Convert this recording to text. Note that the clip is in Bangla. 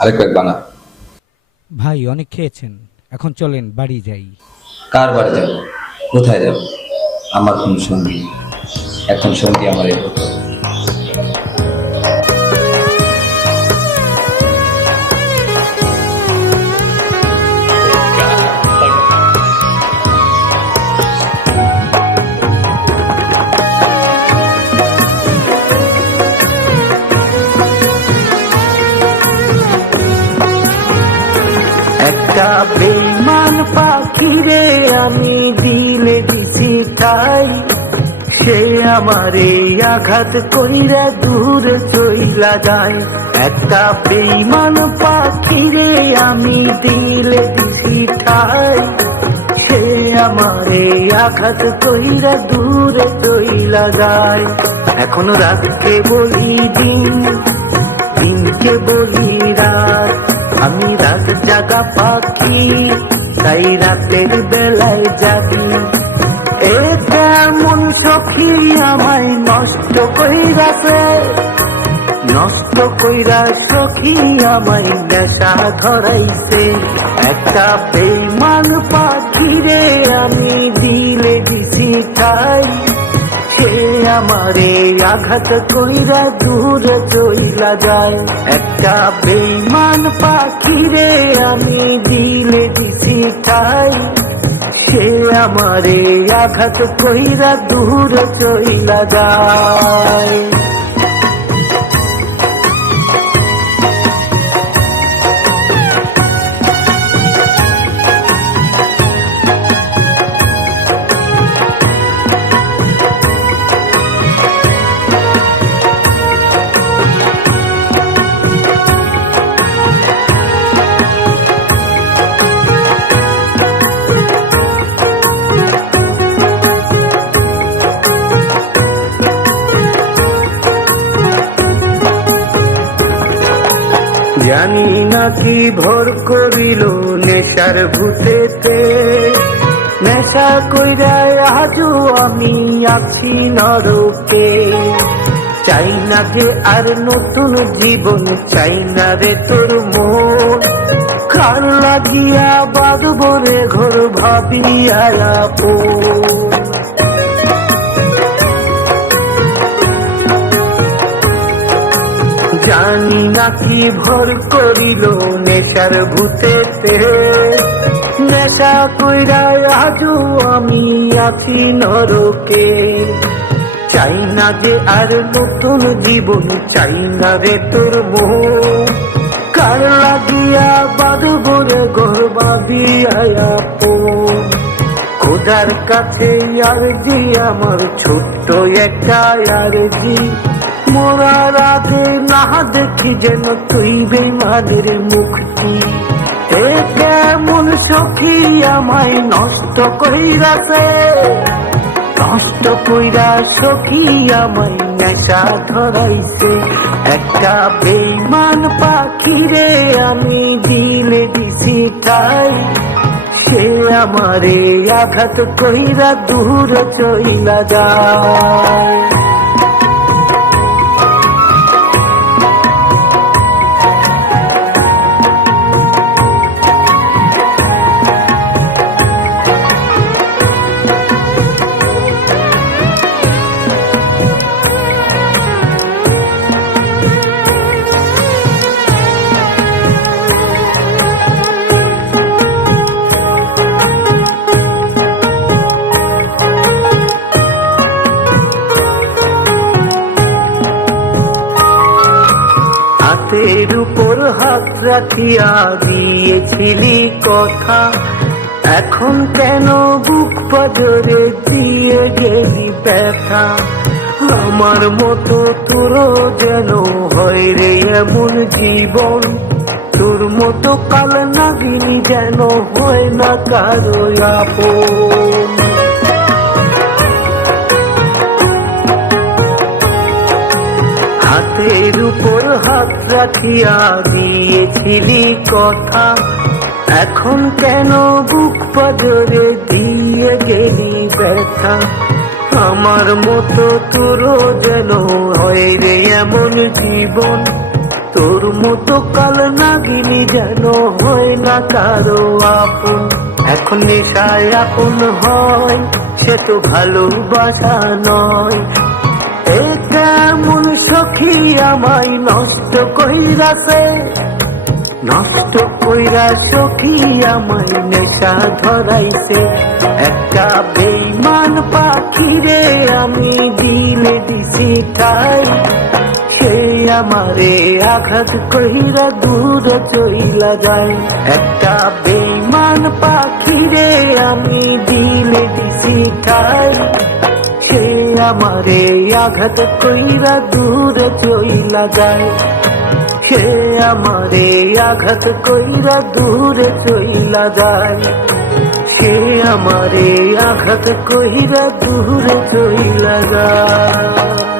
আরেক প্যাক বানা। ভাই অনেক খেয়েছেন, এখন চলেন বাড়ি যাই। কার বাড়ি যাব, কোথায় যাব? আমার কোন সঙ্গী, এখন সঙ্গী আমার এই হতো। একটা বেইমান পাখিরে আমি দিলে দিছি ঠাই, সে আমারে আঘাত কইরা দূরে চইলা যায়। একটা বেইমান পাখিরে আমি দিলে দিছি ঠাই, সে আমারে আঘাত কইরা দূরে চইলা যায়। এখন রাতকে বলি দিন, দিনকে বলি রাত, আমি রাত জাগা পাখি, তাই রাতের বেলায় যাবি। এ কেমন সখী আমায় নষ্ট কইরাছে, নষ্ট কইরা সখী আমায় নেশা ধরাইছে। একটা বেইমান পাখিরে আমি দিলে দিছি ঠাই, সে আমারে আঘাত কইরা দূরে চইলা যায়। একটা বেইমান পাখিরে আমি দিলে দিছি ঠাই, সে আমারে আঘাত কইরা দূরে চইলা যায়। জানি না কি ভর করিল নেশার ভূতেতে, নেশা কইরা আজও আমি আছি নরকে। চাই না যে আর নতুন জীবন, চাই না রে তোর মন, কার লাগিয়া বাঁধব রে ঘর ভাবিয়া আপন। জানি না কি ভর করিল নেশার ভূতেতে, নেশা কইরা আজও আমি আছি নরকে। চাই না যে আর নতুন জীবন, চাই না রে তোর মোহ, কার লাগিয়া বাঁধব রে ঘর ভাবিয়া আপন। খোদার কাছে আরজি আমার ছোট্ট একটা আরজি, মরার আগে না দেখি যেন তুই বেইমানের মুখটি। এ কেমন সখী আমায় নষ্ট কইরাছে, নষ্ট কইরা সখী আমায় নেশা ধরাইছে। একটা বেইমান পাখিরে আমি দিলে দিছি ঠাই, সে আমারে আঘাত কইরা দূরে চইলা যায়। হাতের উপর হাত রাখিয়া দিয়েছিলি কথা, এখন কেন বুক পাজরে দিয়ে গেলি ব্যথা। আমার মতো তোরও যেন হয় রে এমন জীবন, তোর মতো কাল নাগিনী যেন হয় না কারো আপন। হাতের উপর হাত রাখিয়া দিয়েছিলি কথা, এখন কেন বুক পাজরে দিয়ে গেলি ব্যথা। আমার মতো তোরও যেন হয় রে এমন জীবন, তোর মতো কাল নাগিনী যেন হয় না কারো আপন। এখন নেশায় আপন হয় সে তো ভালোবাসা নয়। এ কেমন সখী আমায় নষ্ট কইরাছে, নষ্ট কইরা সখী আমায় নেশা ধরাইছে। একটা বেঈমান পাখিরে আমি দিলে দিছি ঠাই, সে আমারে আঘাত কইরা দূর চইলা যায়। একটা বেঈমান পাখিরে আমি দিলে দিছি ঠাই, সে আমারে আঘাত কইরা দূর চইলা যায়। সে আমারে আঘাত কইরা দূরে চইলা যায়। সে আমারে আঘাত কইরা দূরে চইলা যায়।